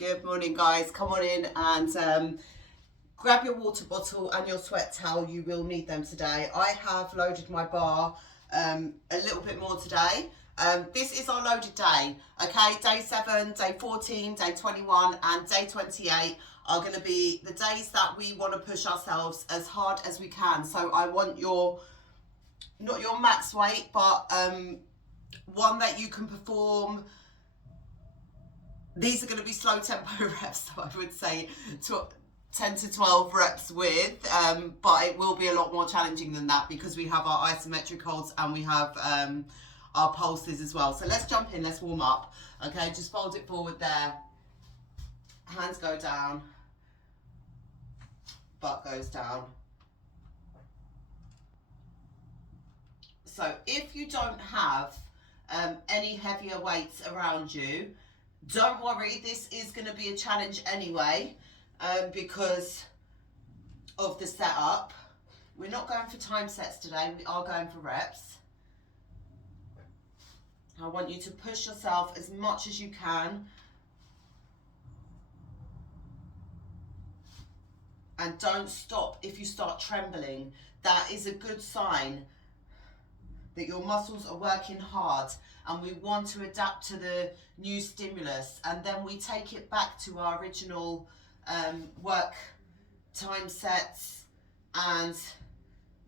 Good morning, guys. Come on in and grab your water bottle and your sweat towel. You will need them today. I have loaded my bar a little bit more today. This is our loaded day, okay? Day 7, day 14, day 21 and day 28 are going to be the days that we want to push ourselves as hard as we can. So I want not your max weight, but one that you can perform. These are going to be slow tempo reps, so I would say 10 to 12 reps with, but it will be a lot more challenging than that because we have our isometric holds and we have our pulses as well. So let's jump in, let's warm up. Okay, just fold it forward there. Hands go down, butt goes down. So if you don't have any heavier weights around you, don't worry, this is going to be a challenge anyway because of the setup. We're not going for time sets today, we are going for reps. I want you to push yourself as much as you can. And don't stop if you start trembling. That is a good sign that your muscles are working hard, and we want to adapt to the new stimulus, and then we take it back to our original work time sets and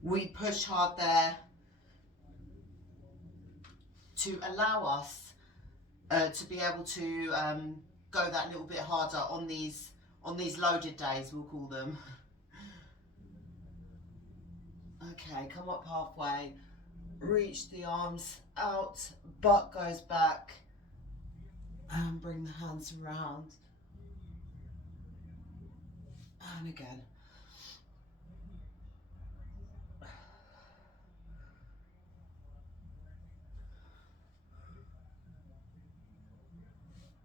we push hard there to allow us to be able to go that little bit harder on these loaded days, we'll call them. Okay, come up halfway. Reach the arms out, butt goes back, and bring the hands around. And again.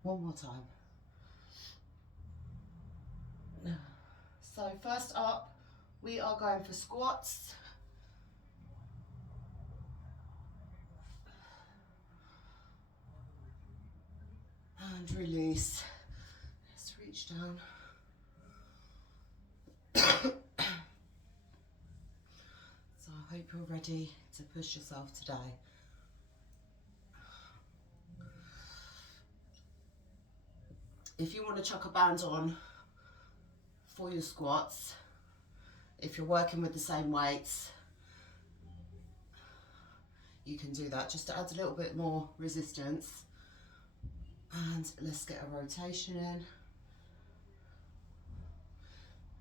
One more time. So first up, we are going for squats. And release. Let's reach down. So I hope you're ready to push yourself today. If you want to chuck a band on for your squats, if you're working with the same weights, you can do that just to add a little bit more resistance. And let's get a rotation in.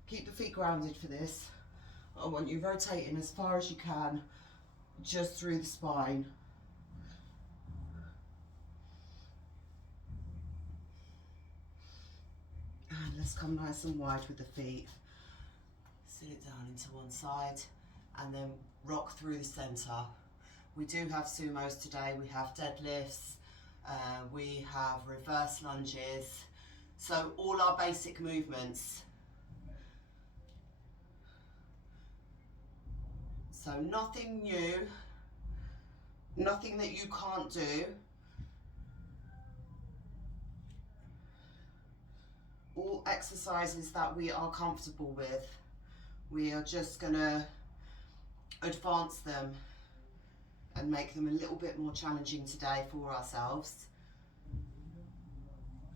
Keep the feet grounded for this. I want you rotating as far as you can, just through the spine. And let's come nice and wide with the feet. Sit it down into one side and then rock through the center. We do have sumos today, we have deadlifts, we have reverse lunges, so all our basic movements. So nothing new, nothing that you can't do. All exercises that we are comfortable with. We are just gonna advance them and make them a little bit more challenging today for ourselves.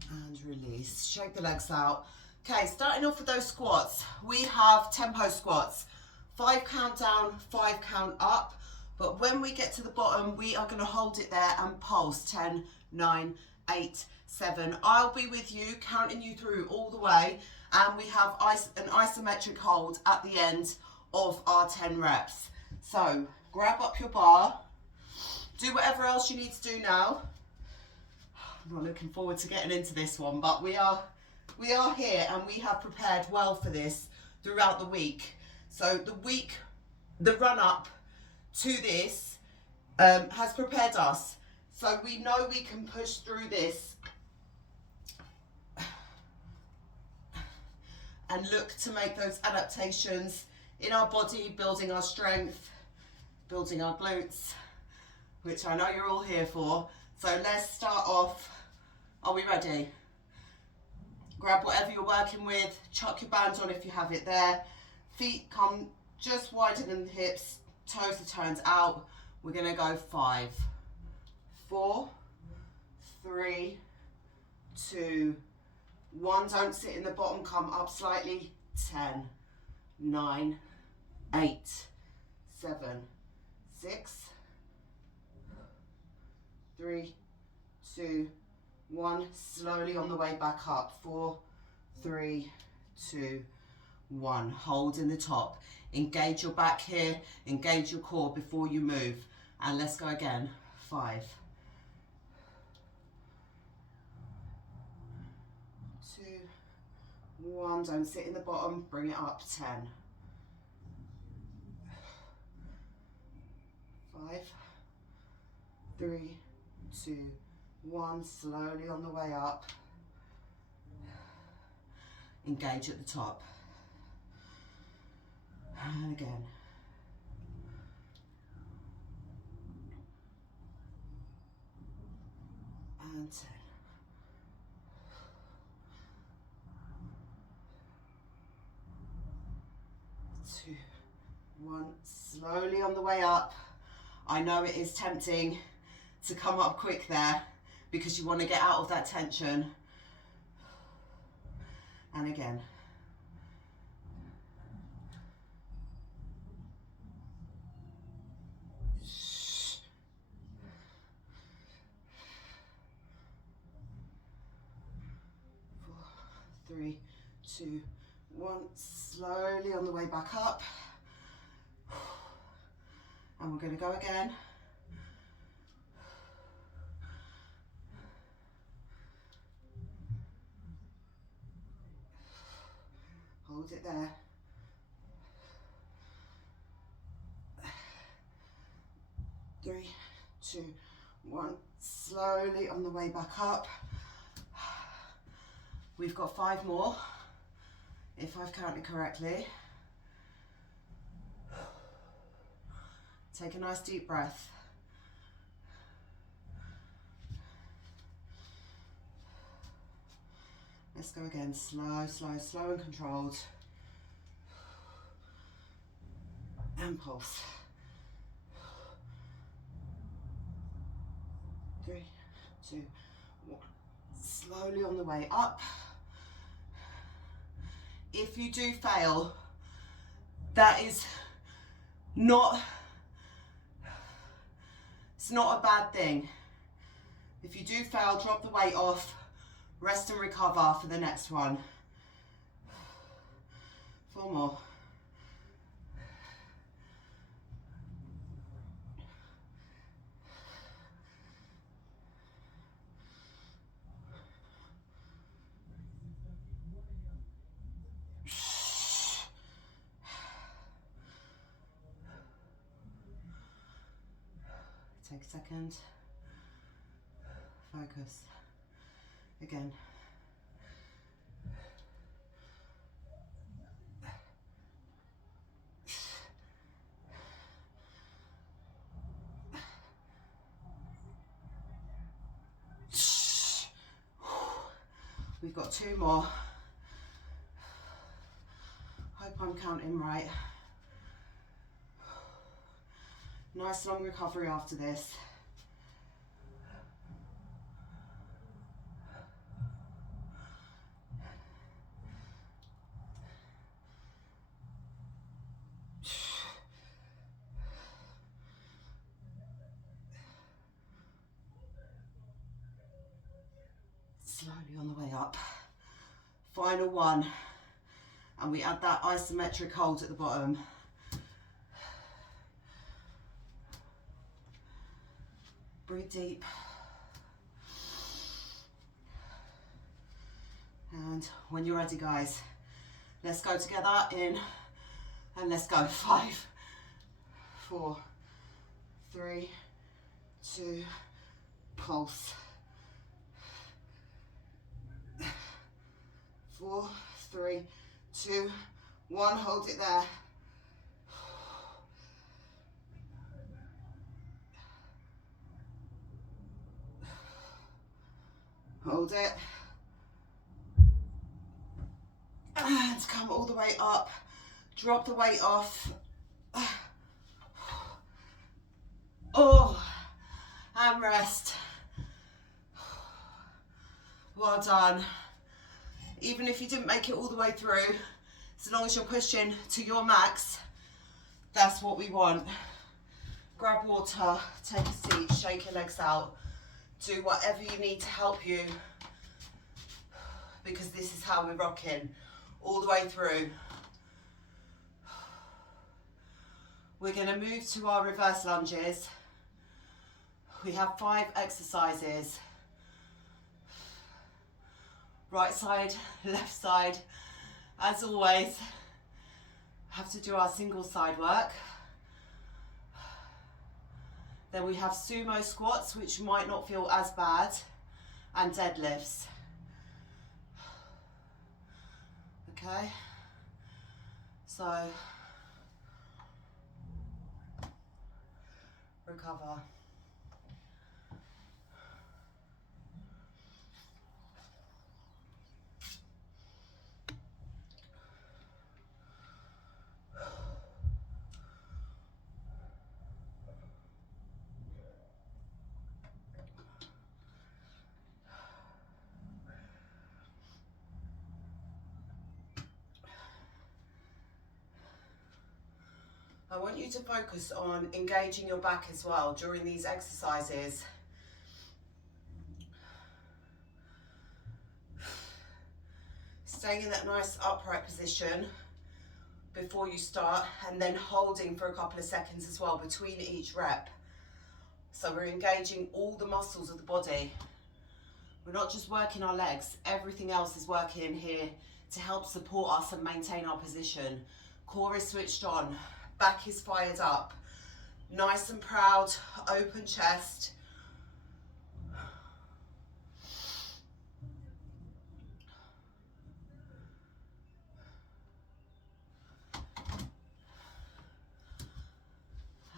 And release, shake the legs out. Okay, starting off with those squats, we have tempo squats. 5 count down, 5 count up, but when we get to the bottom, we are gonna hold it there and pulse. 10, 9, 8, 7. I'll be with you, counting you through all the way, and we have an isometric hold at the end of our 10 reps. So grab up your bar, do whatever else you need to do now. I'm not looking forward to getting into this one, but we are here and we have prepared well for this throughout the week. So the run up to this has prepared us. So we know we can push through this and look to make those adaptations in our body, building our strength, building our glutes, which I know you're all here for. So let's start off. Are we ready? grab whatever you're working with, chuck your band on if you have it there. Feet come just wider than the hips, toes are turned out. We're gonna go 5, 4, 3, 2, 1. Don't sit in the bottom, come up slightly. 10, 9, 8, 7, 6, 3, 2, 1. Slowly on the way back up. 4, 3, 2, 1. Hold in the top. Engage your back here, engage your core before you move. And let's go again. 5, 2, 1. Don't sit in the bottom, bring it up. 10, 5, 3, 2, 1. Slowly on the way up. Engage at the top. And again. And 10. 2, 1. Slowly on the way up. I know it is tempting to come up quick there because you want to get out of that tension. And again. 4, 3, 2, 1. Slowly on the way back up. And we're going to go again. Hold it there. 3, 2, 1. Slowly on the way back up. We've got 5 more, if I've counted correctly. Take a nice deep breath. Let's go again. Slow, slow, slow and controlled. And pulse. 3, 2, 1. Slowly on the way up. If you do fail, that is not, it's not a bad thing. If you do fail, drop the weight off, rest and recover for the next one. 4 more. Take a second. Focus. Again. We've got 2 more. Hope I'm counting right. Nice long recovery after this. Slowly on the way up. Final one. And we add that isometric hold at the bottom. Breathe deep. And when you're ready, guys, let's go together in and let's go. 5, 4, 3, 2, pulse. 4, 3, 2, 1, hold it there. Hold it. And come all the way up. Drop the weight off. Oh, and rest. Well done. Even if you didn't make it all the way through, as long as you're pushing to your max, that's what we want. Grab water, take a seat, shake your legs out. Do whatever you need to help you, because this is how we're rocking all the way through. We're going to move to our reverse lunges. We have 5 exercises. Right side, left side. As always, have to do our single side work. Then we have sumo squats, which might not feel as bad, and deadlifts. Okay, so recover. I want you to focus on engaging your back as well during these exercises. Staying in that nice upright position before you start, and then holding for a couple of seconds as well between each rep. So we're engaging all the muscles of the body. We're not just working our legs, everything else is working here to help support us and maintain our position. Core is switched on. Back is fired up, nice and proud, open chest.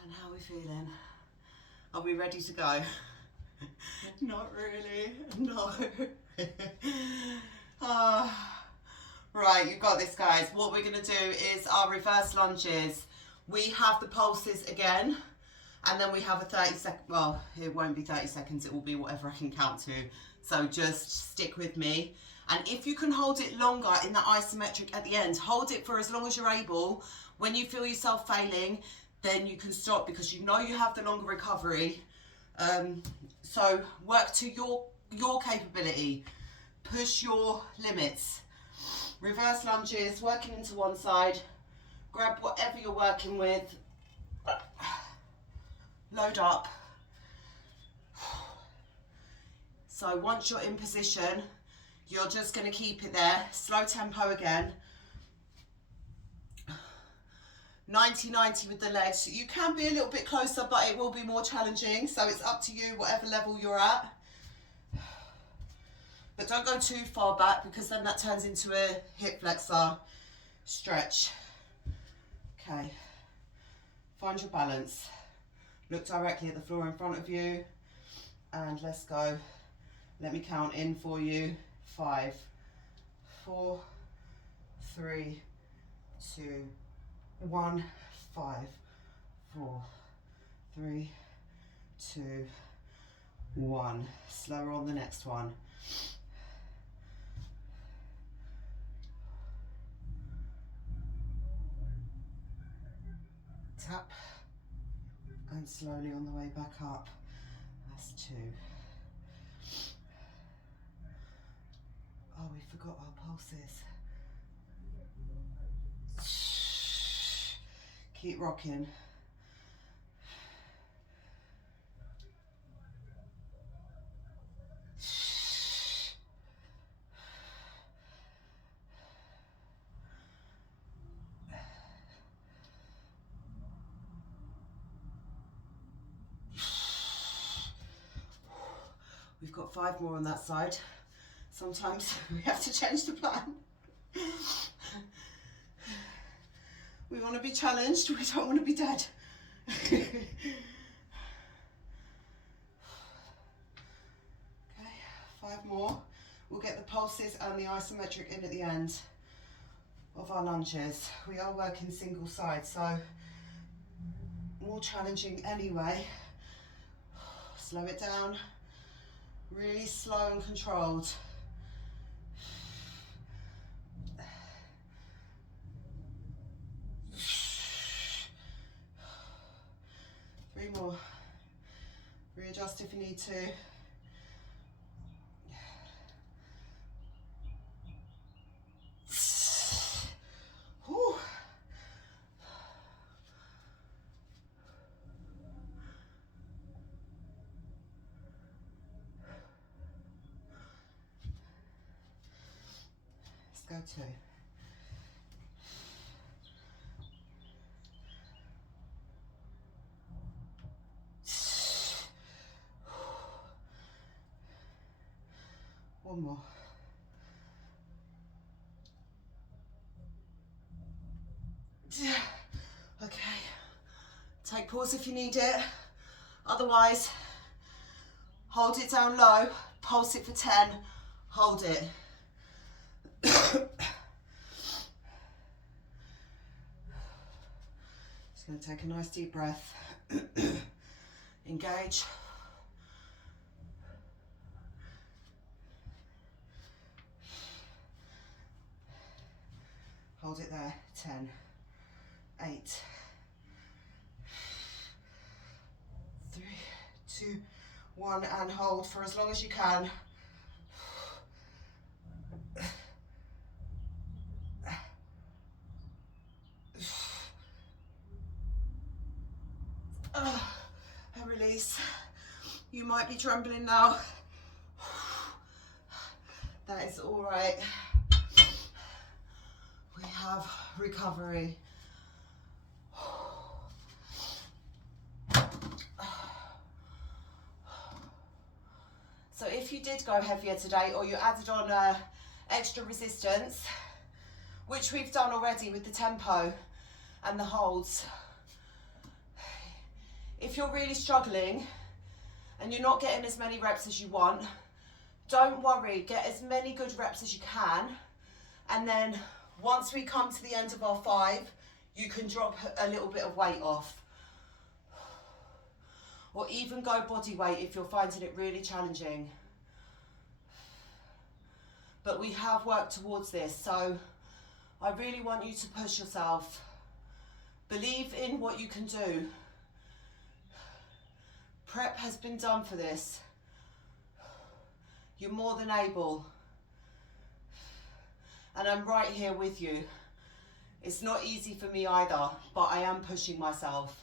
And how are we feeling? Are we ready to go? Not really, no. Right, you've got this, guys. What we're gonna do is our reverse lunges. We have the pulses again, and then we have a 30-second, well, it won't be 30 seconds, it will be whatever I can count to. So just stick with me. And if you can hold it longer in that isometric at the end, hold it for as long as you're able. When you feel yourself failing, then you can stop, because you know you have the longer recovery. So work to your capability, push your limits. Reverse lunges, working into one side. Grab whatever you're working with, load up. So once you're in position, you're just going to keep it there. Slow tempo again. 90-90 with the legs. You can be a little bit closer, but it will be more challenging. So it's up to you, whatever level you're at. But don't go too far back, because then that turns into a hip flexor stretch. Okay, find your balance. Look directly at the floor in front of you, and let's go. Let me count in for you. 5, 4, 3, 2, 1. 5, 4, 3, 2, 1. Slower on the next one. Tap, and slowly on the way back up. That's 2. Oh, we forgot our pulses. Keep rocking. We've got 5 more on that side. Sometimes we have to change the plan. We want to be challenged, we don't want to be dead. Okay, 5 more. We'll get the pulses and the isometric in at the end. of our lunges. We are working single side, so more challenging anyway. Slow it down, really slow and controlled. 3 more. Readjust if you need to. Whew. Let's go 2. One more. Okay. Take pause if you need it. Otherwise, hold it down low, pulse it for 10, hold it. Just going to take a nice deep breath. Engage. Hold it there. 10, 8, 3, 2, 1, and hold for as long as you can. And release. You might be trembling now. That is all right. We have recovery. So if you did go heavier today, or you added on extra resistance, which we've done already with the tempo and the holds, if you're really struggling and you're not getting as many reps as you want, don't worry, get as many good reps as you can, and then once we come to the end of our 5, you can drop a little bit of weight off. Or even go body weight if you're finding it really challenging. But we have worked towards this, so I really want you to push yourself. Believe in what you can do. Prep has been done for this. You're more than able. And I'm right here with you. It's not easy for me either, but I am pushing myself.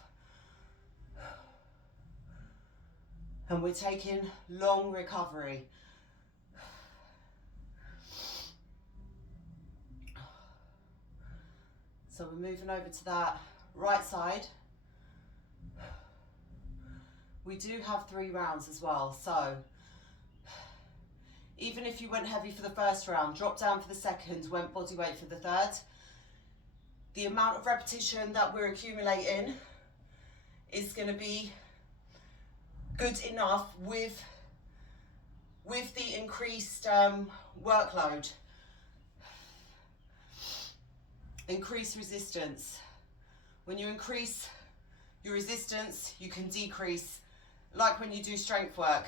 And we're taking long recovery. So we're moving over to that right side. We do have 3 rounds as well, so even if you went heavy for the first round, drop down for the second, went body weight for the third, the amount of repetition that we're accumulating is going to be good enough with the increased workload. Increase resistance. When you increase your resistance, you can decrease, like when you do strength work.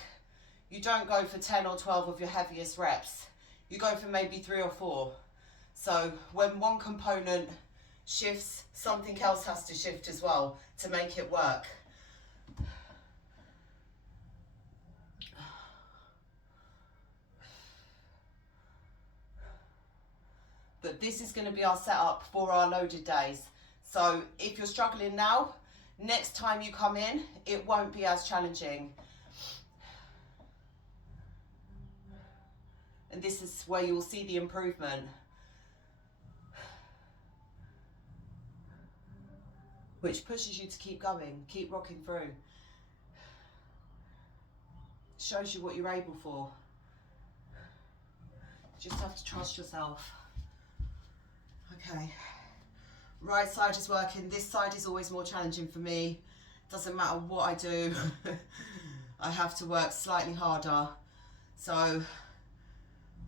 You don't go for 10 or 12 of your heaviest reps. You go for maybe 3 or 4. So when one component shifts, something else has to shift as well to make it work. But this is going to be our setup for our loaded days. So if you're struggling now, next time you come in, it won't be as challenging. And this is where you'll see the improvement. Which pushes you to keep going, keep rocking through. Shows you what you're able for. You just have to trust yourself. Okay, right side is working. This side is always more challenging for me. Doesn't matter what I do. I have to work slightly harder. So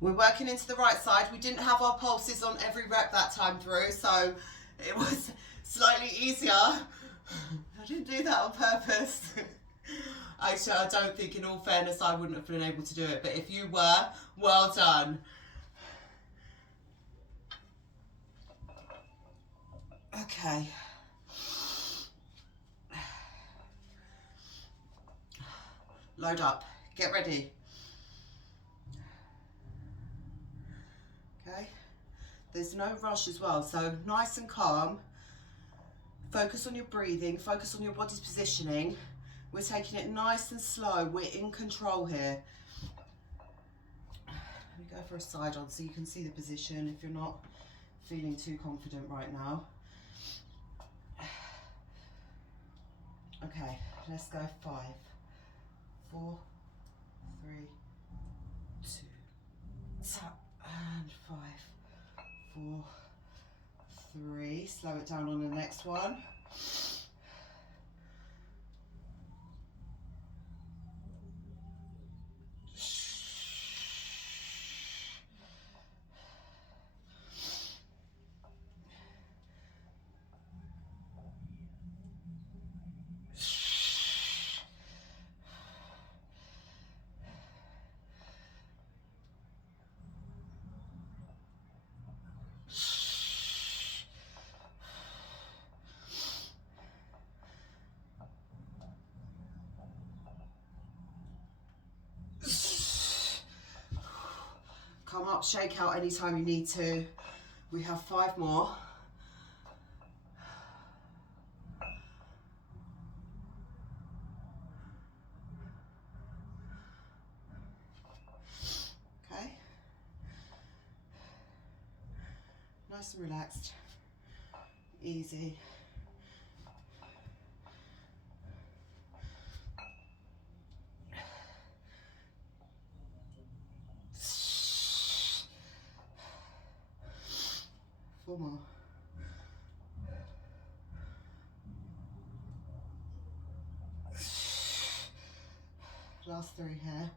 We're working into the right side. We didn't have our pulses on every rep that time through, so it was slightly easier. I didn't do that on purpose. Actually, I don't think, in all fairness, I wouldn't have been able to do it, but if you were, well done. Okay. Load up. Get ready. Okay. There's no rush as well, so nice and calm. Focus on your breathing, focus on your body's positioning. We're taking it nice and slow. We're in control here. Let me go for a side on so you can see the position if you're not feeling too confident right now. Okay, let's go 5, 4, 3, 2, tap, and 5, 4, 3. Slow it down on the next one. Come up, shake out anytime you need to. We have 5 more. Okay. Nice and relaxed. Easy. Four more. Last 3 here.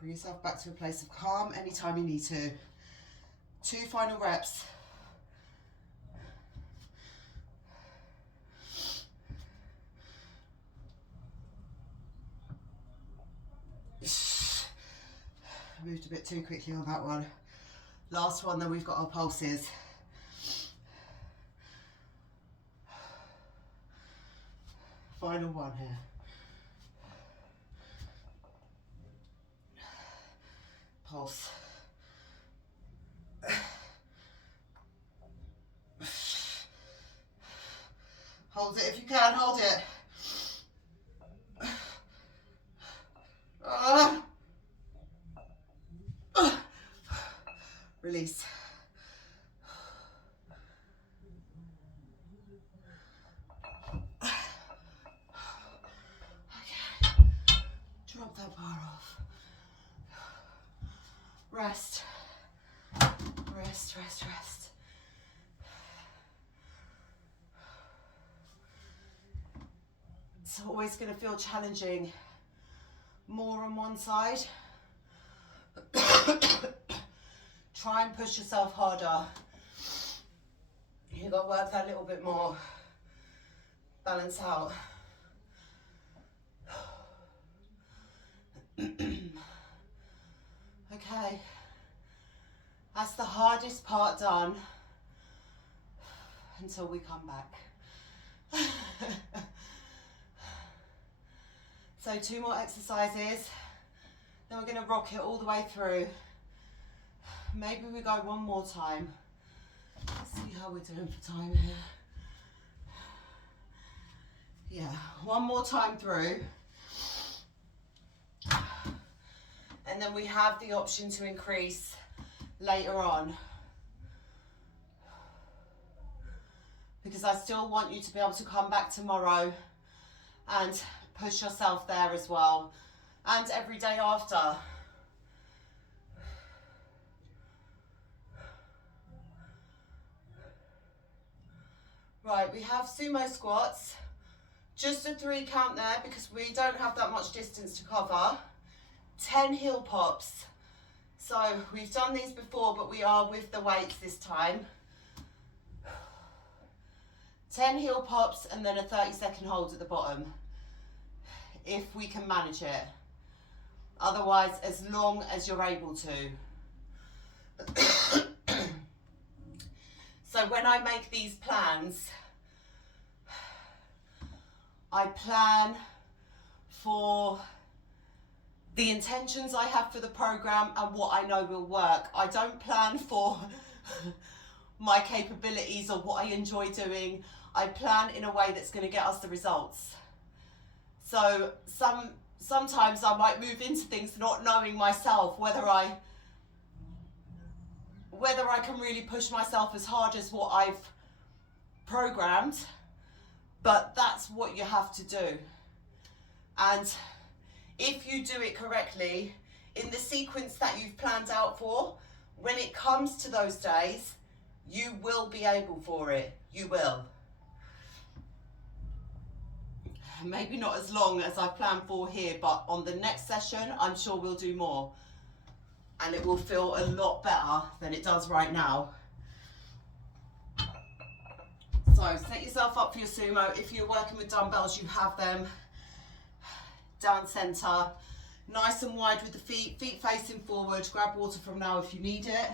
Bring yourself back to a place of calm anytime you need to. 2 final reps. Moved a bit too quickly on that one. Last one, then we've got our pulses. Final one here. Pulse. Hold it if you can, hold it. Release. Okay. Drop that bar off. Rest. Rest, rest, rest. It's always going to feel challenging. More on one side. Try and push yourself harder. You've got to work that a little bit more. Balance out. Okay. That's the hardest part done until we come back. So 2 more exercises, then we're going to rock it all the way through. Maybe we go 1 more time. Let's see how we're doing for time here. Yeah, 1 more time through. And then we have the option to increase later on. Because I still want you to be able to come back tomorrow and push yourself there as well. And every day after. Right, we have sumo squats. Just a 3 count there because we don't have that much distance to cover. 10 heel pops. So we've done these before, but we are with the weights this time. 10 heel pops and then a 30-second hold at the bottom, if we can manage it. Otherwise, as long as you're able to. So when I make these plans, I plan for the intentions I have for the program and what I know will work. I don't plan for my capabilities or what I enjoy doing. I plan in a way that's going to get us the results. So sometimes I might move into things not knowing myself whether I can really push myself as hard as what I've programmed, but that's what you have to do. And if you do it correctly, in the sequence that you've planned out for, when it comes to those days, you will be able for it. You will. Maybe not as long as I planned for here, but on the next session, I'm sure we'll do more. And it will feel a lot better than it does right now. So set yourself up for your sumo. If you're working with dumbbells, you have them down center, nice and wide with the feet facing forward. Grab water from now if you need it.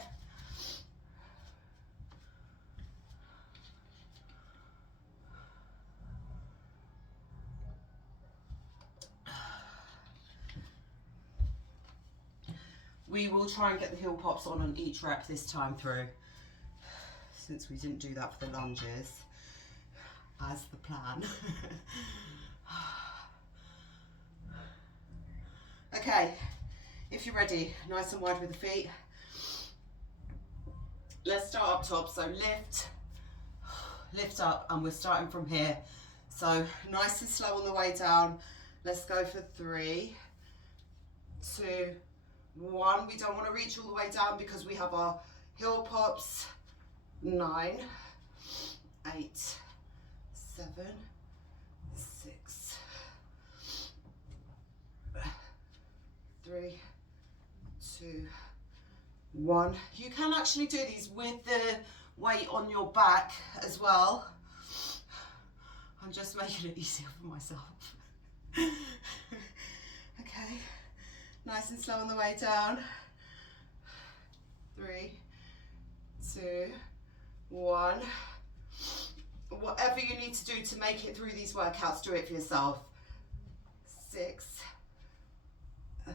We will try and get the heel pops on each rep this time through, since we didn't do that for the lunges as the plan. Okay, if you're ready, nice and wide with the feet. Let's start up top. So lift up, and we're starting from here. So nice and slow on the way down. Let's go for 3, 2, 1. We don't want to reach all the way down because we have our heel pops. 9, 8, 7, 6, 3, 2, 1. You can actually do these with the weight on your back as well. I'm just making it easier for myself. Okay, nice and slow on the way down. 3, 2, 1. Whatever you need to do to make it through these workouts, do it for yourself. 6, 2,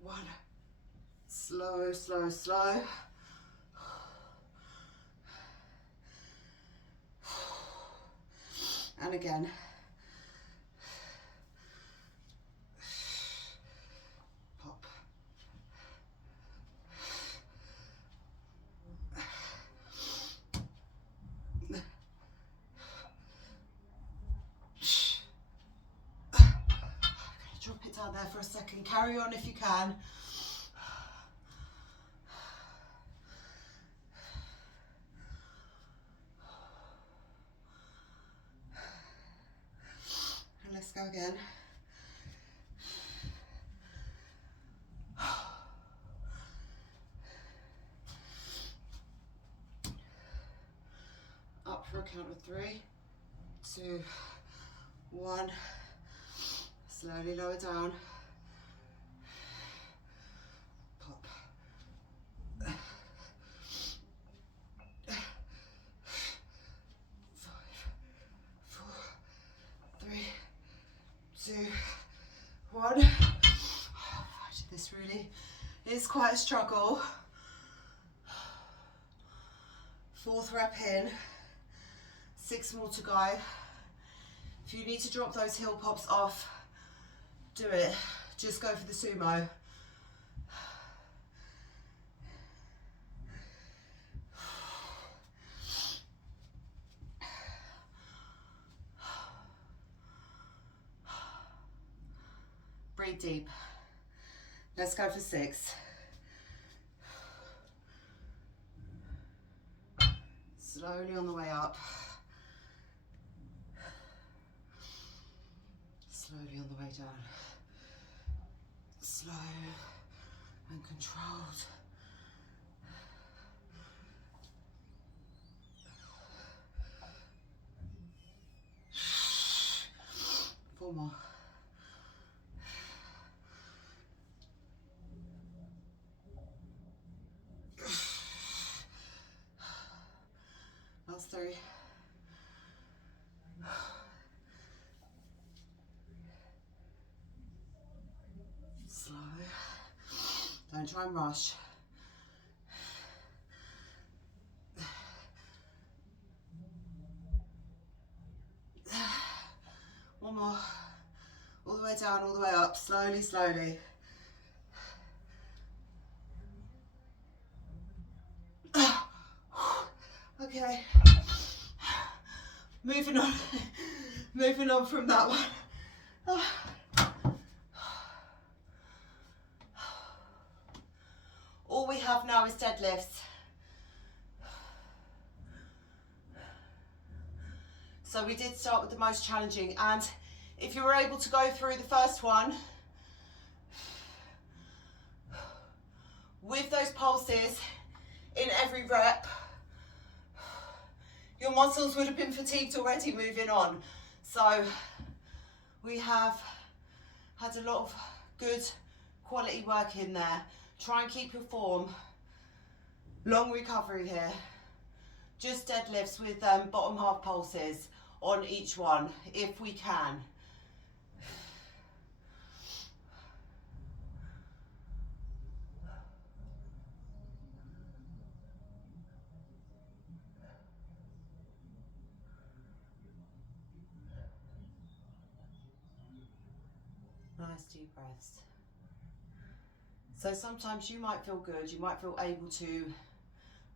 1. Slow, slow, slow. And again. Pop. Drop it down there for a second. Carry on if you can. And let's go again. Up for a count of 3, 2, 1. Slowly lower down. Pop. 5, 4, 3, 2, 1. This really is quite a struggle. 4th rep in. 6 more to go. If you need to drop those heel pops off, do it. Just go for the sumo. Breathe deep. Let's go for 6. Slowly on the way up. Slowly on the way down. Slow and controlled. 4 more. Last 3. Slow. Don't try and rush. One more. All the way down, all the way up. Slowly, slowly. Okay. Moving on. Moving on from that one. All we have now is deadlifts. So we did start with the most challenging, and if you were able to go through the first one with those pulses in every rep, your muscles would have been fatigued already moving on. So we have had a lot of good quality work in there. Try and keep your form. Long recovery here. Just deadlifts with bottom half pulses on each one, if we can. Nice deep breaths. So sometimes you might feel good, you might feel able to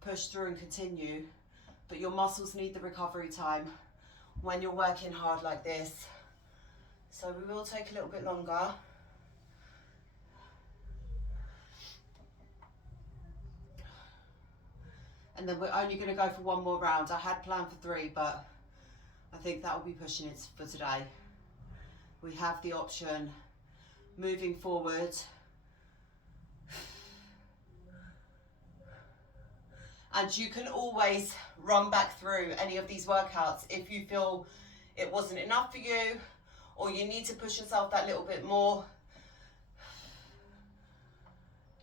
push through and continue, but your muscles need the recovery time when you're working hard like this. So we will take a little bit longer. And then we're only going to go for 1 more round. I had planned for 3, but I think that will be pushing it for today. We have the option moving forward. And you can always run back through any of these workouts if you feel it wasn't enough for you, or you need to push yourself that little bit more.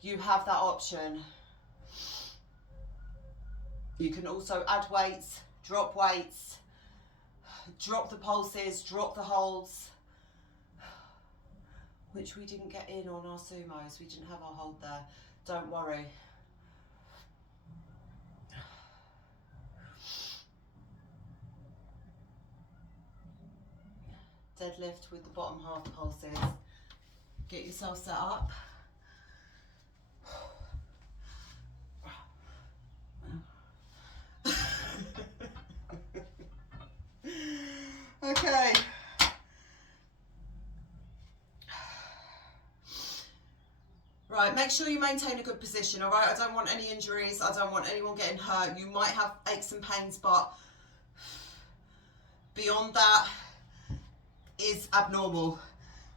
You have that option. You can also add weights, drop the pulses, drop the holds, which we didn't get in on our sumos. We didn't have our hold there. Don't worry. Deadlift with the bottom half pulses. Get yourself set up. Okay. Right, make sure you maintain a good position, all right? I don't want any injuries. I don't want anyone getting hurt. You might have aches and pains, but beyond that is abnormal.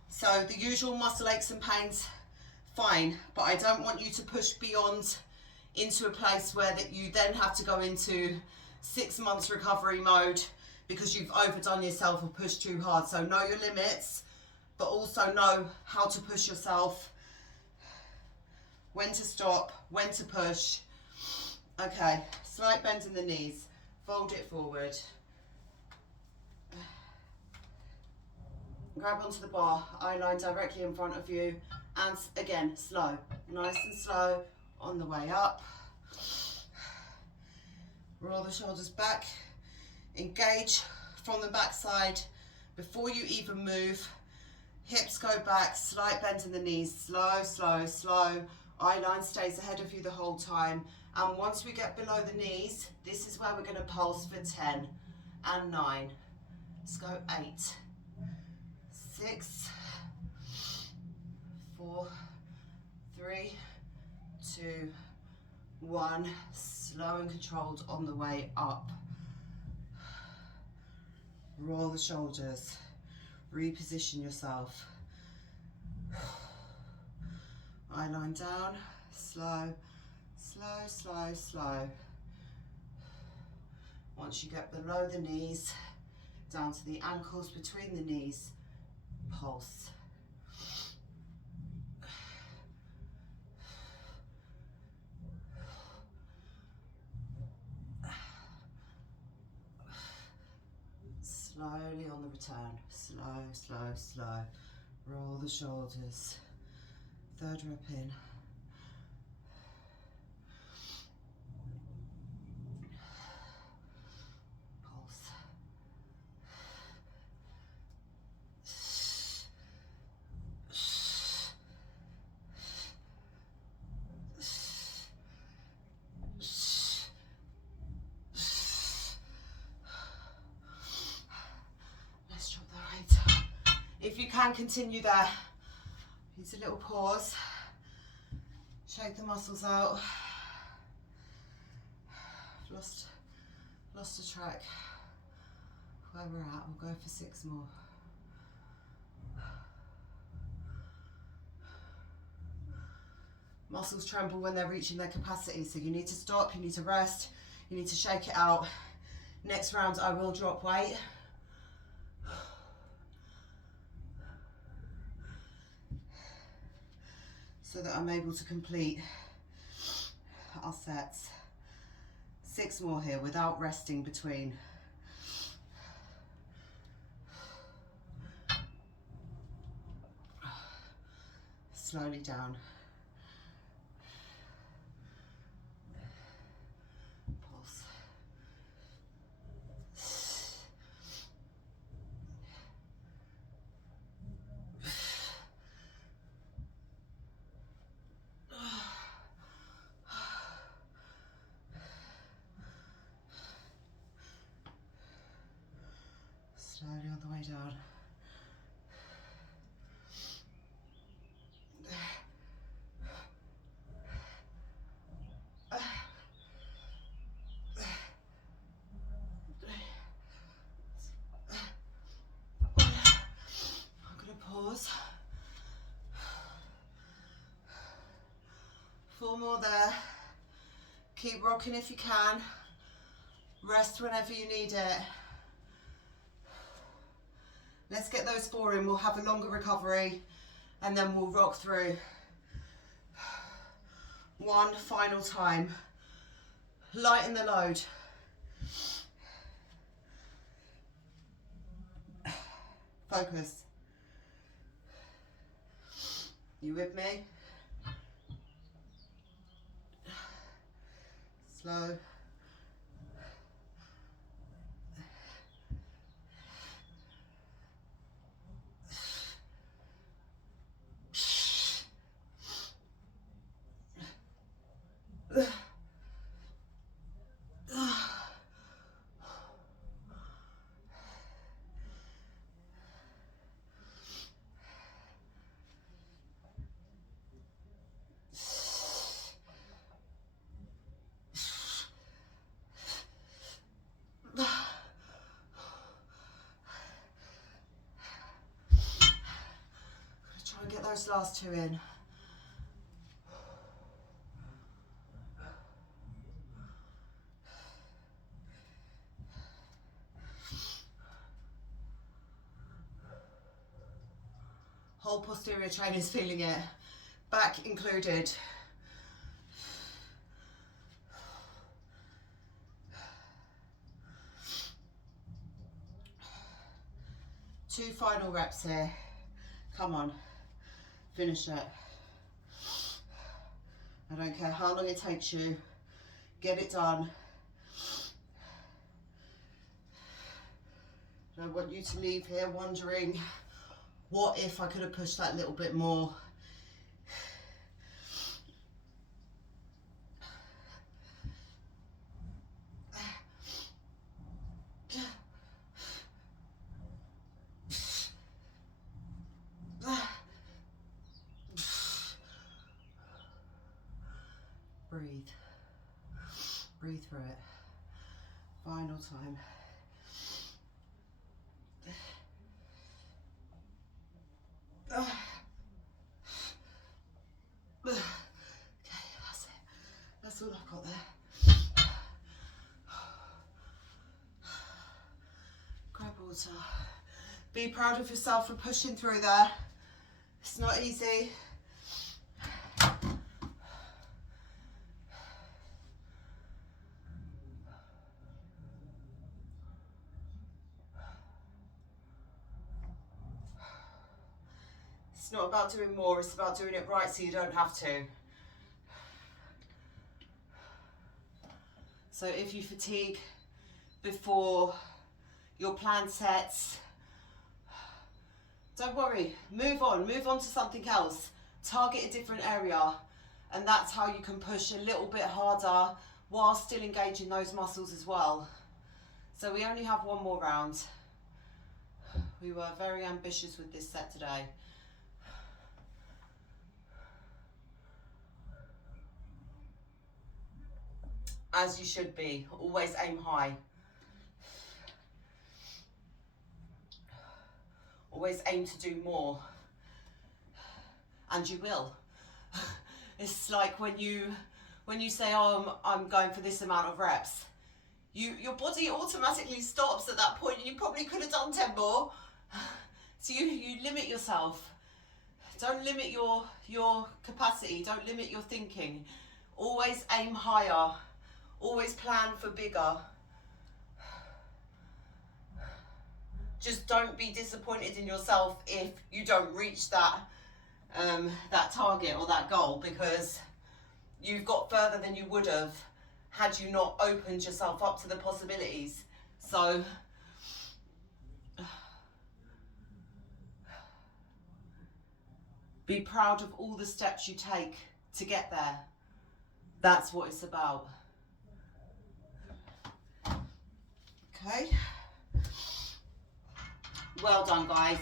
So the usual muscle aches and pains, fine, but I don't want you to push beyond into a place where that you then have to go into 6 months recovery mode because you've overdone yourself or pushed too hard. So know your limits, but also know how to push yourself, when to stop, when to push. Okay, slight bend in the knees, fold it forward. Grab onto the bar, eye line directly in front of you, and again, slow, nice and slow on the way up. Roll the shoulders back, engage from the back side before you even move. Hips go back, slight bend in the knees, slow, slow, slow. Eye line stays ahead of you the whole time. And once we get below the knees, this is where we're going to pulse for 10 and 9. Let's go 8. 6, 4, 3, 2, 1, slow and controlled on the way up. Roll the shoulders, reposition yourself. Eye line down, slow, slow, slow, slow. Once you get below the knees, down to the ankles between the knees, pulse. Slowly on the return, slow, slow, slow. Roll the shoulders. 3rd rep in. Pulse. Let's drop the weight. If you can continue there, use a little pause. Shake the muscles out. Lost a track. Where we're at, we'll go for 6 more. Muscles tremble when they're reaching their capacity, so you need to stop, you need to rest, you need to shake it out. Next round, I will drop weight. So that I'm able to complete our sets. 6 more here without resting between. Slowly down. Pulse. Slowly on the way down. I'm gonna pause. 4 more there. Keep rocking if you can. Rest whenever you need it. Let's get those 4 in. We'll have a longer recovery and then we'll rock through. 1 final time. Lighten the load. Focus. You with me? Slow. Try and get those last 2 in. Whole posterior chain is feeling it, back included. Two final reps here. Come on, finish it. I don't care how long it takes you, get it done. I don't want you to leave here wondering, what if I could have pushed that little bit more? Breathe. Breathe through it. Final time. Okay, that's it. That's all I've got there. Grab water. Be proud of yourself for pushing through there. It's not easy. It's not about doing more, it's about doing it right so you don't have to. So if you fatigue before your plan sets, don't worry, move on to something else. Target a different area, and that's how you can push a little bit harder while still engaging those muscles as well. So we only have one more round. We were very ambitious with this set today. As you should be, always aim high. Always aim to do more. And you will. It's like when you say, oh, I'm going for this amount of reps, your body automatically stops at that point, and you probably could have done 10 more. So you limit yourself. Don't limit your capacity, don't limit your thinking. Always aim higher. Always plan for bigger. Just don't be disappointed in yourself if you don't reach that target or that goal, because you've got further than you would have had you not opened yourself up to the possibilities. So be proud of all the steps you take to get there. That's what it's about. Okay. Well done, guys.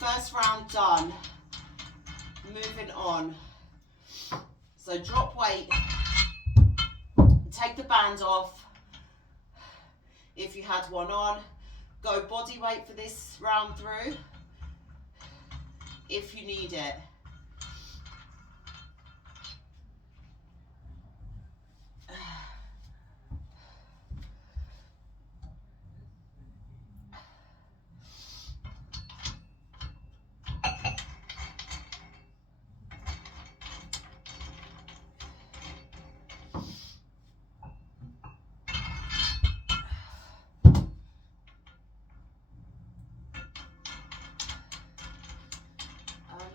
First round done. Moving on. So drop weight. Take the band off if you had one on. Go body weight for this round through if you need it.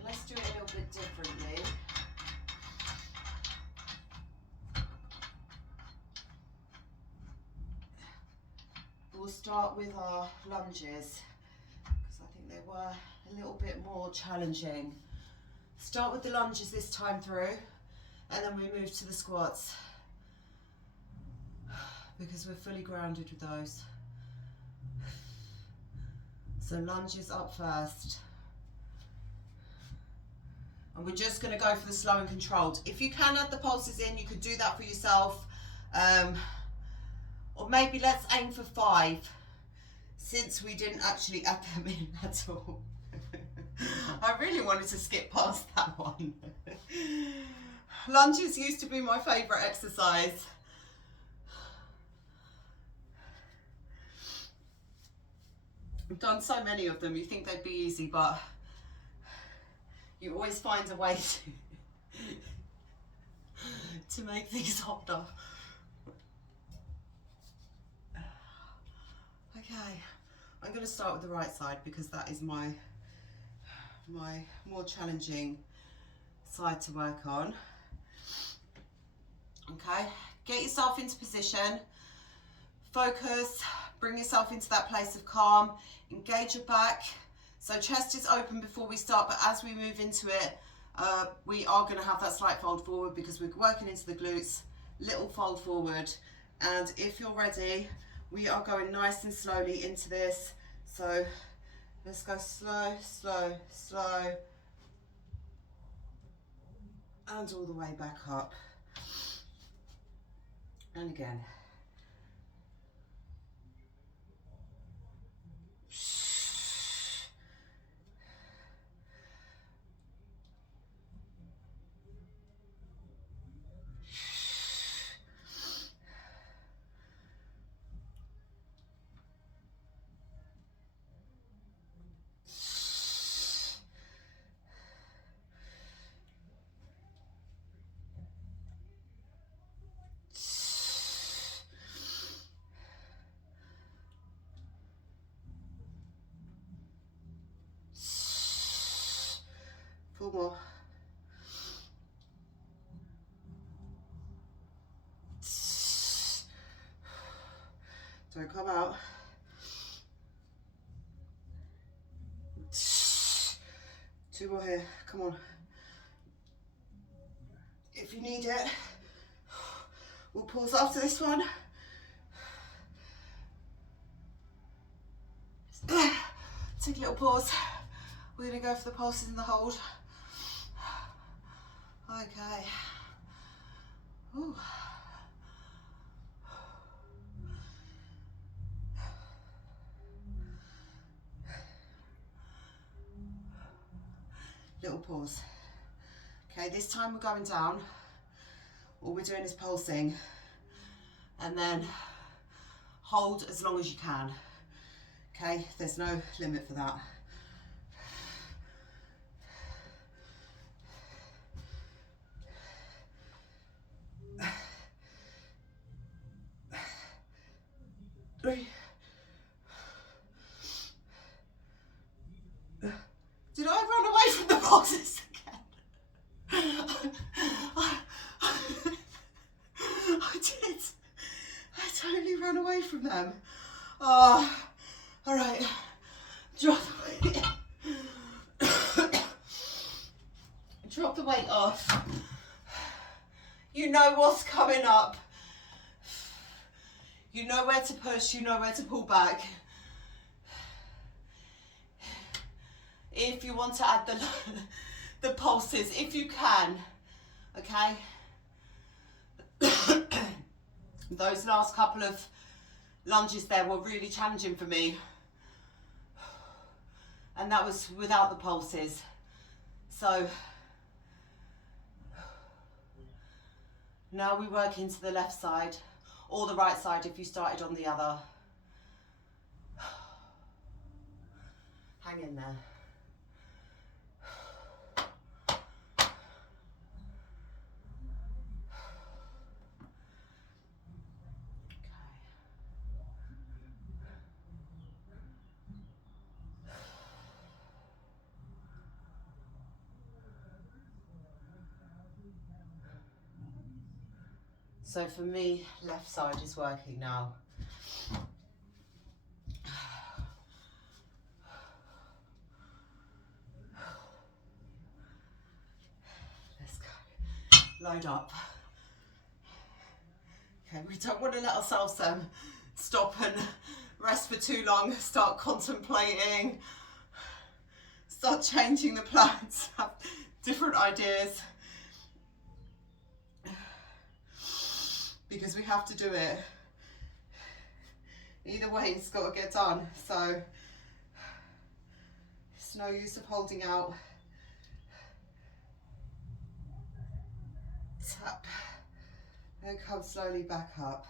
Let's do it a little bit differently. We'll start with our lunges, because I think they were a little bit more challenging. Start with the lunges this time through, and then we move to the squats, because we're fully grounded with those. So lunges up first. And we're just going to go for the slow and controlled. If you can add the pulses in, you could do that for yourself. Or maybe let's aim for 5, since we didn't actually add them in at all. I really wanted to skip past that one. Lunges used to be my favourite exercise. I've done so many of them, you think they'd be easy, but you always find a way to make things harder. Okay, I'm going to start with the right side, because that is my more challenging side to work on. Okay, get yourself into position, focus, bring yourself into that place of calm, engage your back. So chest is open before we start, but as we move into it, we are going to have that slight fold forward, because we're working into the glutes. Little fold forward, and if you're ready, we are going nice and slowly into this. So let's go slow, slow, slow, and all the way back up. And again. Four more. Don't come out. Two more here, come on. If you need it, we'll pause after this one. Take a little pause. We're gonna go for the pulses in the hold. Okay. Ooh. Little pause. Okay, this time we're going down. All we're doing is pulsing, and then hold as long as you can. Okay, there's no limit for that. Three. Did I run away from the pulses again? I did. I totally ran away from them. Oh, all right. Drop the weight. Drop the weight off. You know what's coming up. You know where to push, you know where to pull back. If you want to add the pulses, if you can, okay? Those last couple of lunges there were really challenging for me. And that was without the pulses. So, now we work into the left side, or the right side if you started on the other. Hang in there. So for me, left side is working now. Let's go. Load up. Okay, we don't want to let ourselves stop and rest for too long, start contemplating, start changing the plans, have different ideas. Because we have to do it. Either way, it's got to get done. So it's no use of holding out. Tap. And come slowly back up.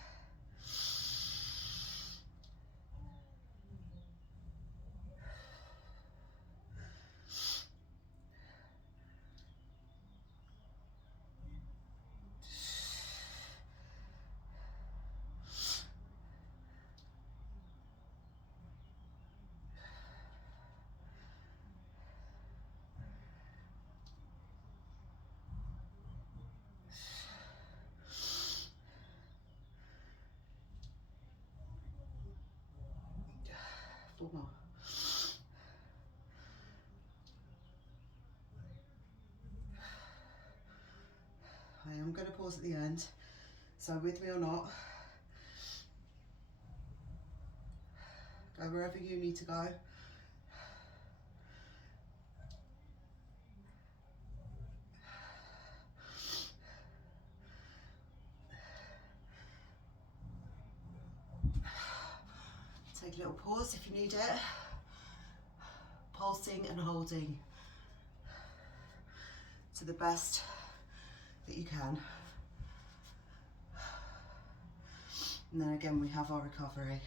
Four more. I am going to pause at the end, so with me or not, go wherever you need to go. little pause if you need it. Pulsing and holding to the best that you can. And then again, we have our recovery.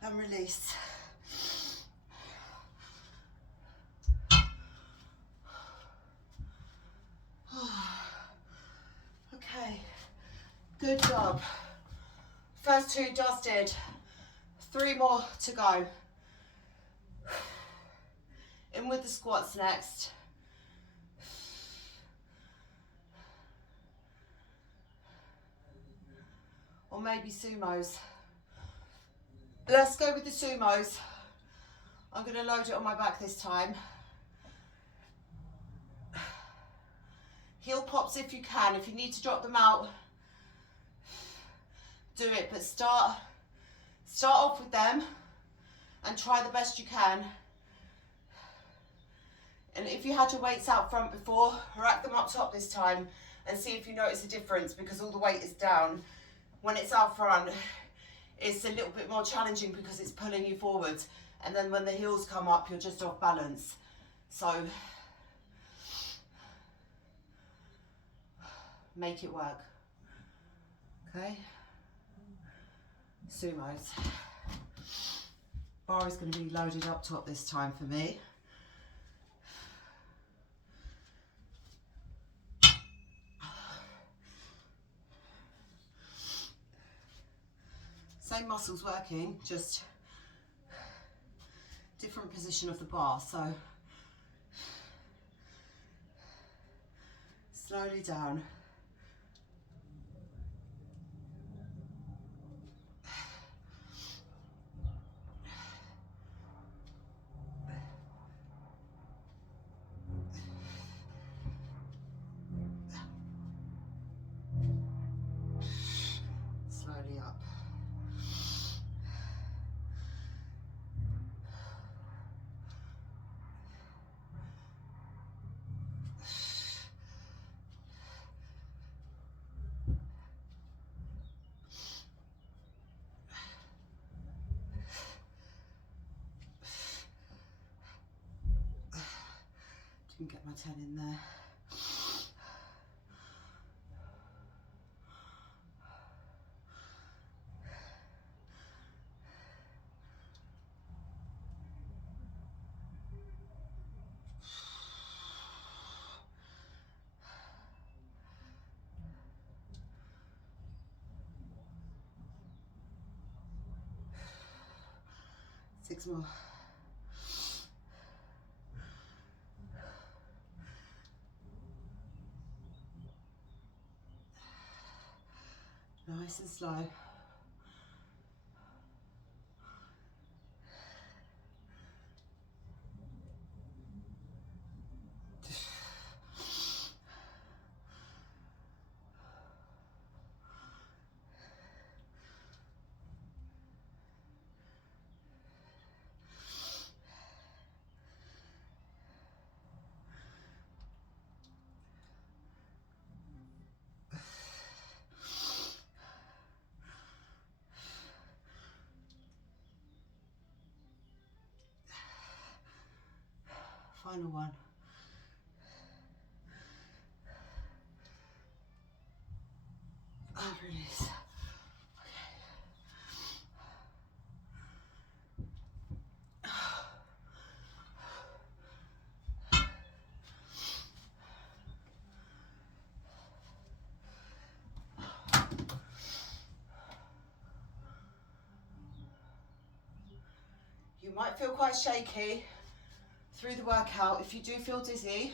And release. Okay, good job. First 2 dusted, 3 more to go. In with the squats next. Or maybe sumos. Let's go with the sumos. I'm going to load it on my back this time. Heel pops if you can. If you need to drop them out, do it. But start off with them and try the best you can. And if you had your weights out front before, rack them up top this time and see if you notice a difference, because all the weight is down. When it's out front, it's a little bit more challenging because it's pulling you forward. And then when the heels come up, you're just off balance. So make it work. Okay. Sumos. Bar is going to be loaded up top this time for me. Same muscles working, just different position of the bar. So slowly down. Slowly up. Didn't get my 10 in there. Six more. Nice and slow. Final one. And release. You might feel quite shaky through the workout. If you do feel dizzy,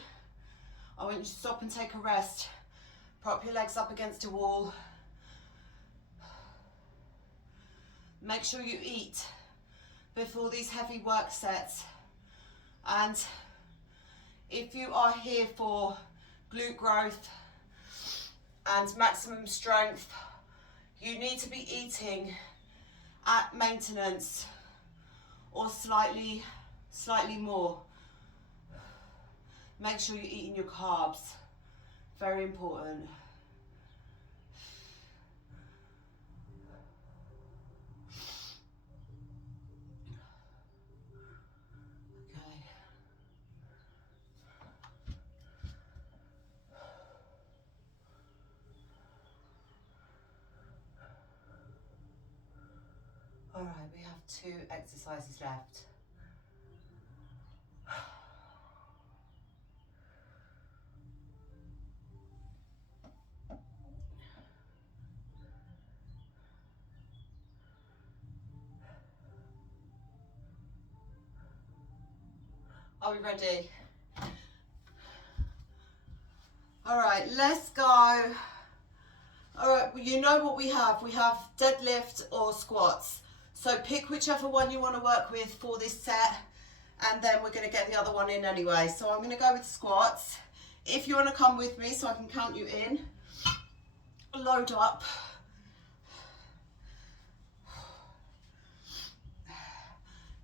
I want you to stop and take a rest. Prop your legs up against a wall. Make sure you eat before these heavy work sets. And if you are here for glute growth, and maximum strength, you need to be eating at maintenance or slightly more. Make sure you're eating your carbs. Very important. Okay. All right, we have 2 exercises left. Are we ready? All right, let's go. All right, well, you know what we have. We have deadlift or squats. So pick whichever one you want to work with for this set, and then we're going to get the other one in anyway. So I'm going to go with squats. If you want to come with me so I can count you in, load up.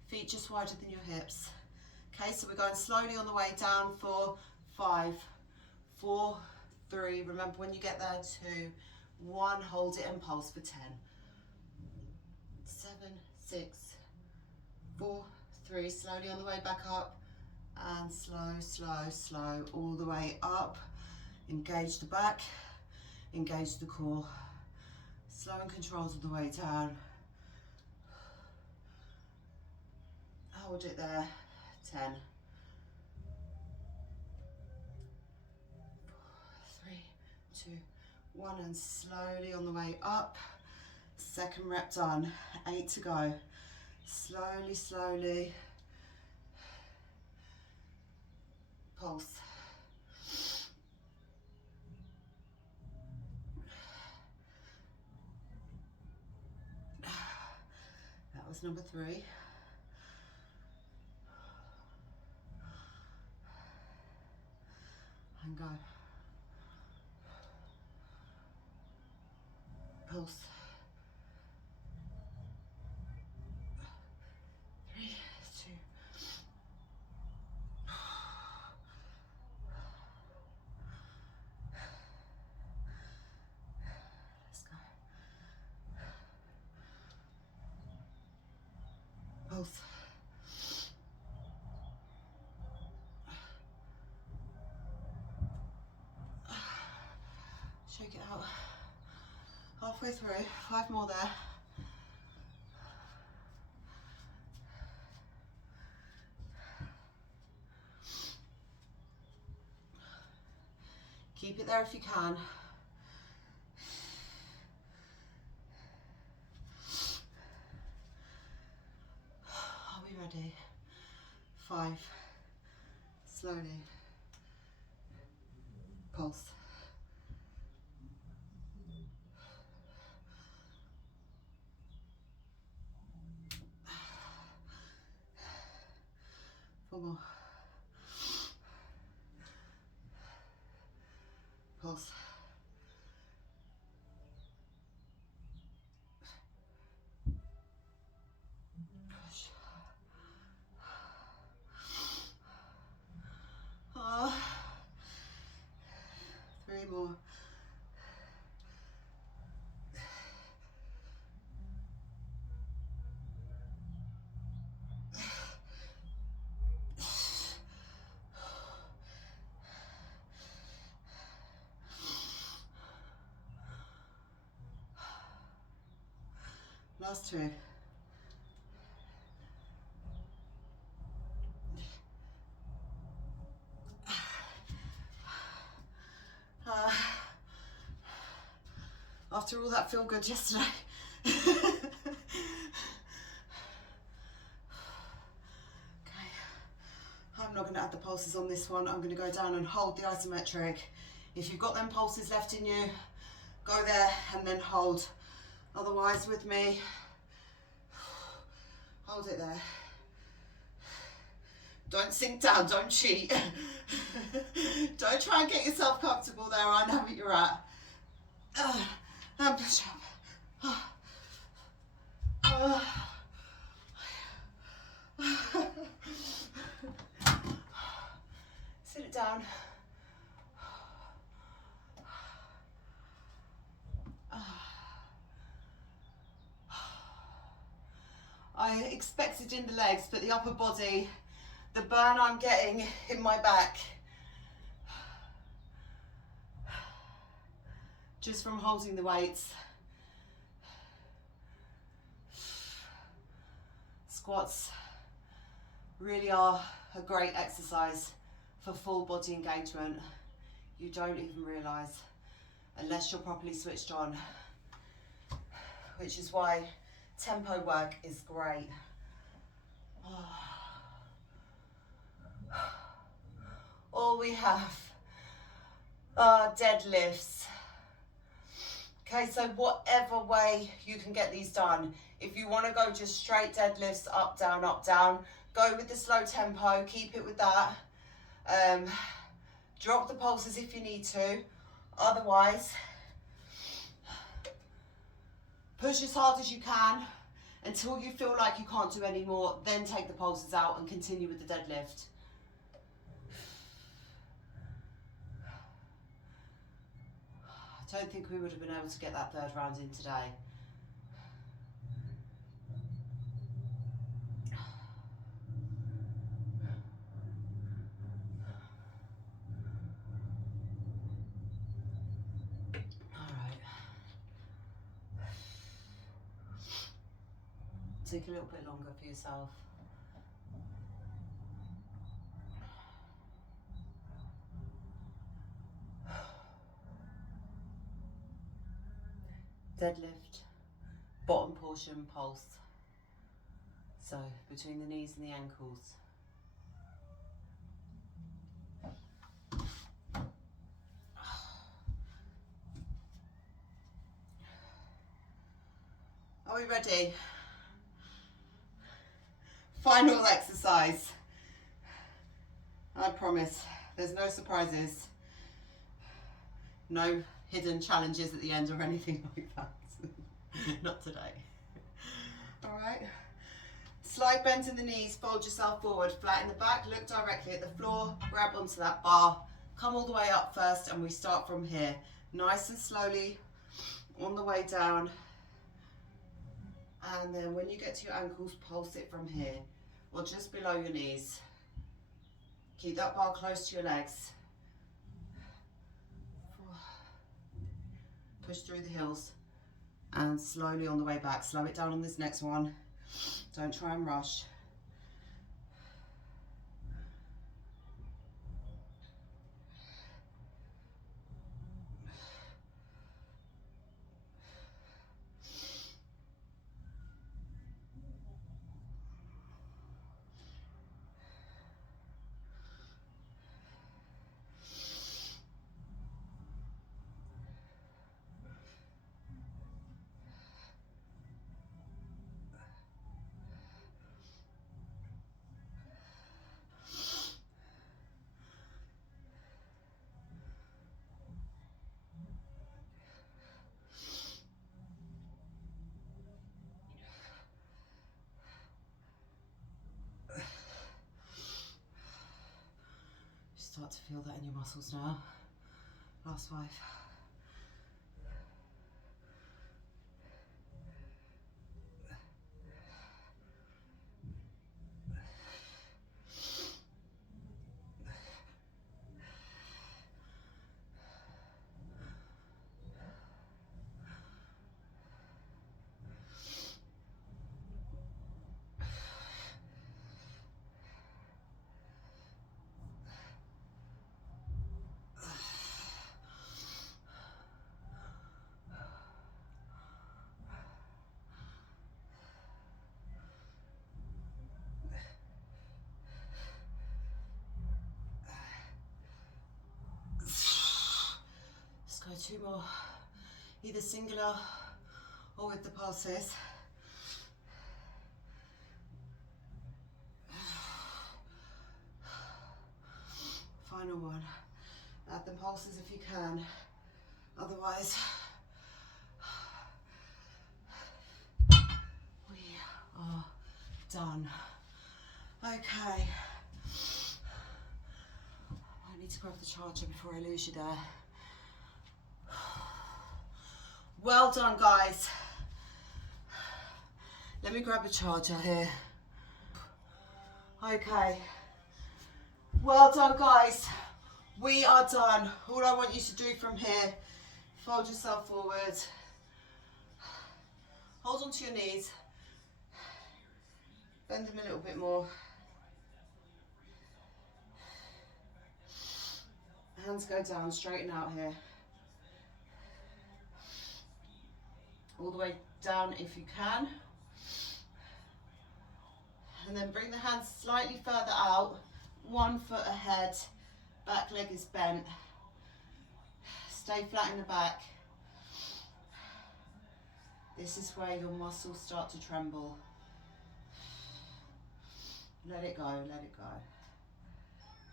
Feet just wider than your hips. Okay, so we're going slowly on the way down for 5, 4, 3. Remember when you get there, 2, 1. Hold it and pulse for 10. 7, 6, 4, 3. Slowly on the way back up. And slow, slow, slow, all the way up. Engage the back, engage the core. Slow and controlled all the way down. Hold it there, 10. 4, 3, 2, 1, and slowly on the way up. Second rep done, 8 to go. Slowly, slowly. Pulse. That was number 3. And go. Pulse. 3, 2. Let's go. Pulse. Shake it out. Halfway through, 5 more there. Keep it there if you can. Are we ready? 5. Slowly. Pulse. 4 more. Pulse. Push. 3 more. Last 2. After all that feel good yesterday. Okay. I'm not going to add the pulses on this one. I'm going to go down and hold the isometric. If you've got them pulses left in you, go there and then hold. Otherwise, with me, hold it there. Don't sink down, don't cheat. Don't try and get yourself comfortable there. I know what you're at. And push up. Sit it down. I expected in the legs, but the upper body, the burn I'm getting in my back, just from holding the weights. Squats really are a great exercise for full body engagement. You don't even realise unless you're properly switched on, which is why tempo work is great. All we have are deadlifts. Okay, so whatever way you can get these done. If you want to go just straight deadlifts, up, down, go with the slow tempo, keep it with that. Drop the pulses if you need to. Otherwise, push as hard as you can until you feel like you can't do any more, then take the pulses out and continue with the deadlift. I don't think we would have been able to get that third round in today. Take a little bit longer for yourself. Deadlift, bottom portion pulse. So between the knees and the ankles. Are we ready? Final exercise. I promise, there's no surprises. No hidden challenges at the end or anything like that. Not today. All right. Slight bend in the knees, fold yourself forward, flatten the back, look directly at the floor, grab onto that bar, come all the way up first, and we start from here. Nice and slowly on the way down. And then when you get to your ankles, pulse it from here, or just below your knees. Keep that bar close to your legs. Push through the heels. And slowly on the way back, slow it down on this next one. Don't try and rush. Start to feel that in your muscles now. Last 5. Go 2 more, either singular or with the pulses. Final one. Add the pulses if you can. Otherwise, Done. Okay. I need to grab the charger before I lose you there. Well done, guys. Let me grab a charger here. Okay. Well done, guys. We are done. All I want you to do from here, fold yourself forward. Hold on to your knees. Bend them a little bit more. Hands go down, straighten out here. All the way down if you can. And then bring the hands slightly further out, 1 foot ahead, back leg is bent. Stay flat in the back. This is where your muscles start to tremble. Let it go, let it go.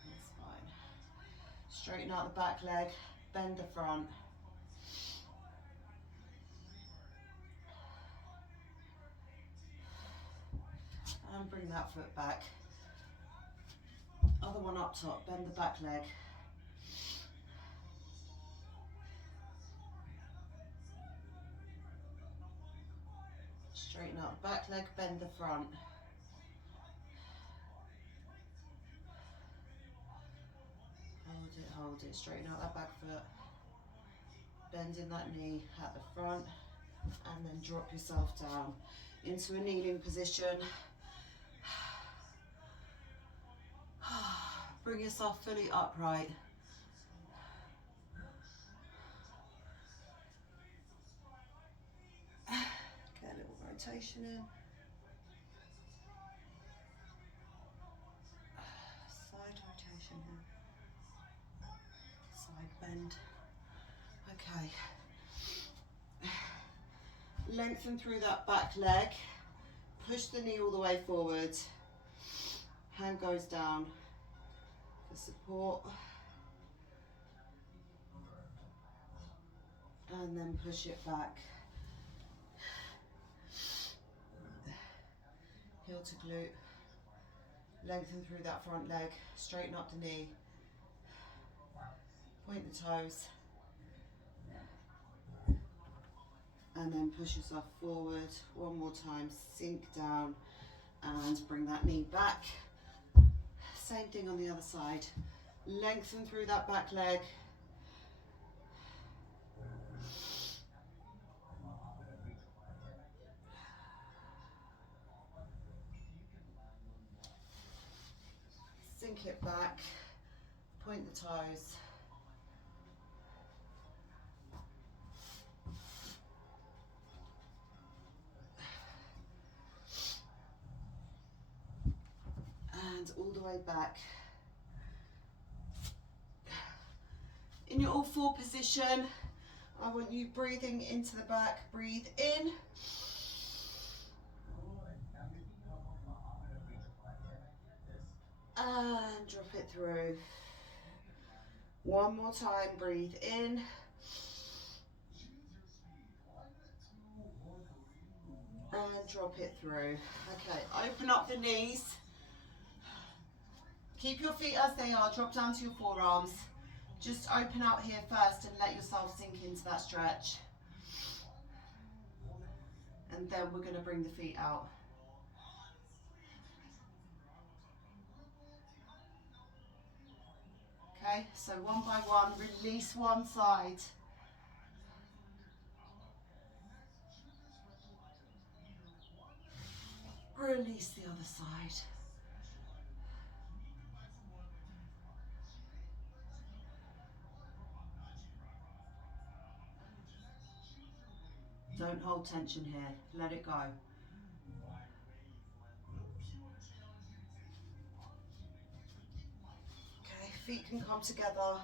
That's fine. Straighten out the back leg, bend the front. And bring that foot back. Other one up top, bend the back leg. Straighten out the back leg, bend the front. Hold it, straighten out that back foot. Bending that knee at the front, and then drop yourself down into a kneeling position. Bring yourself fully upright. Get a little rotation in. Side rotation here. Side bend. Okay. Lengthen through that back leg. Push the knee all the way forward. Hand goes down for support. And then push it back. Heel to glute. Lengthen through that front leg. Straighten up the knee. Point the toes. And then push yourself forward. One more time. Sink down and bring that knee back. Same thing on the other side. Lengthen through that back leg. Sink it back. Point the toes. And all the way back. In your all four position, I want you breathing into the back. Breathe in. And drop it through. One more time, breathe in. And drop it through. Okay, open up the knees. Keep your feet as they are, drop down to your forearms. Just open out here first and let yourself sink into that stretch. And then we're going to bring the feet out. Okay, so one by one, release one side. Release the other side. Don't hold tension here, let it go. Okay, feet can come together.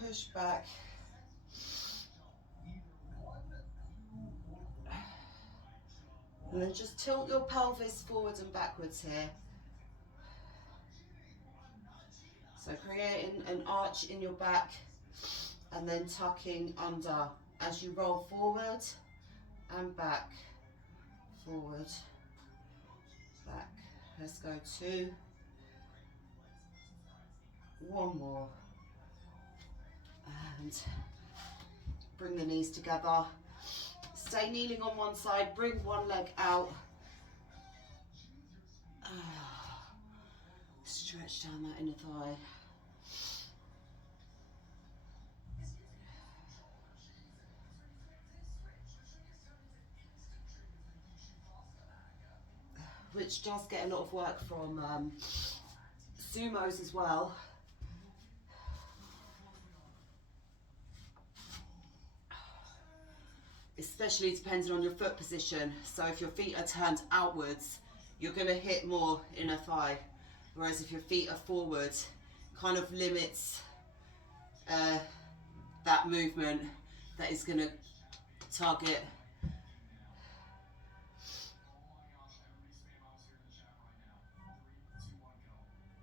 Push back. And then just tilt your pelvis forwards and backwards here. So creating an arch in your back and then tucking under as you roll forward and back, forward back. Let's go 2. 1 more. And bring the knees together. Stay kneeling on one side, bring one leg out. Stretch down that inner thigh. Which does get a lot of work from sumos as well. Especially depending on your foot position. So if your feet are turned outwards, you're going to hit more inner thigh. Whereas if your feet are forward, kind of limits that movement that is going to target.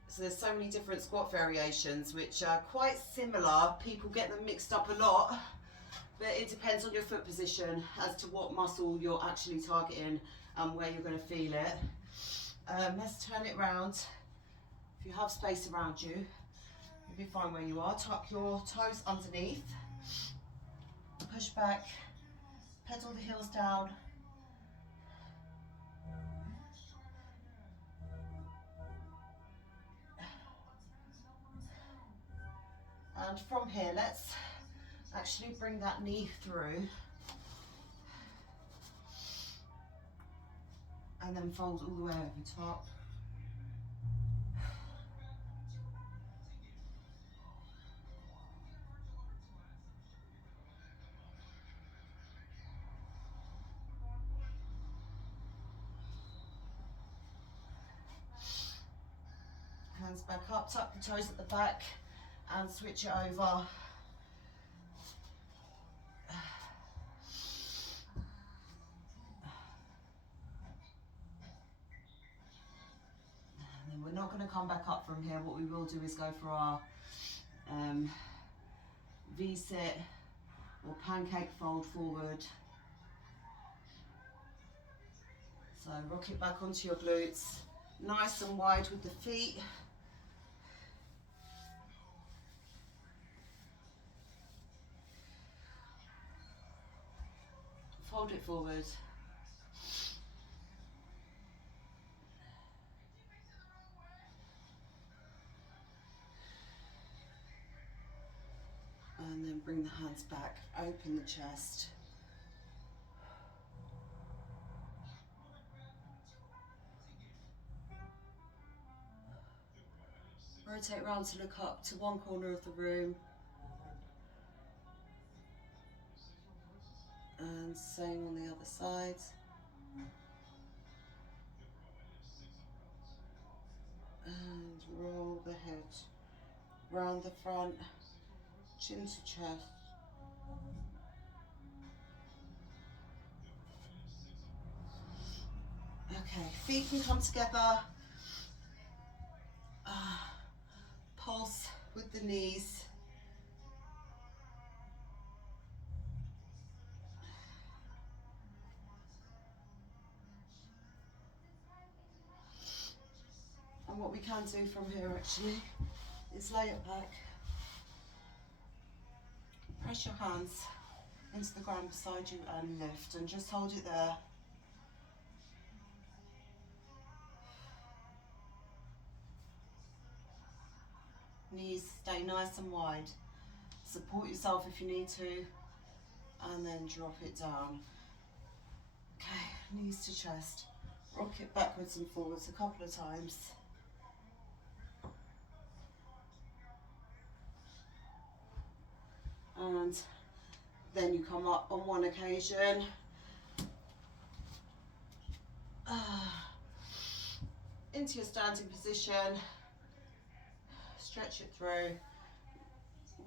So there's so many different squat variations which are quite similar. People get them mixed up a lot, but it depends on your foot position as to what muscle you're actually targeting and where you're going to feel it. Let's turn it round. If you have space around you, you'll be fine where you are. Tuck your toes underneath. Push back. Pedal the heels down. And from here, let's actually bring that knee through. And then fold all the way over top. Hands back up, tuck the toes at the back and switch it over. And then we're not going to come back up from here. What we will do is go for our V-sit or pancake fold forward. So rock it back onto your glutes, nice and wide with the feet. Fold it forward. And then bring the hands back, open the chest. Rotate around to look up to one corner of the room. And same on the other side. And roll the head round the front, chin to chest. Okay, feet can come together. Pulse with the knees. And what we can do from here actually is lay it back. Press your hands into the ground beside you and lift, and just hold it there. Knees stay nice and wide. Support yourself if you need to, and then drop it down. Okay, knees to chest. Rock it backwards and forwards a couple of times. And then you come up on one occasion. Into your standing position. Stretch it through.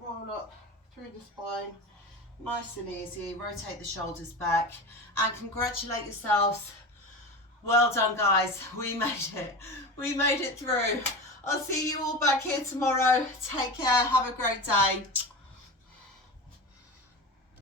Roll up through the spine. Nice and easy. Rotate the shoulders back. And congratulate yourselves. Well done, guys. We made it. We made it through. I'll see you all back here tomorrow. Take care. Have a great day.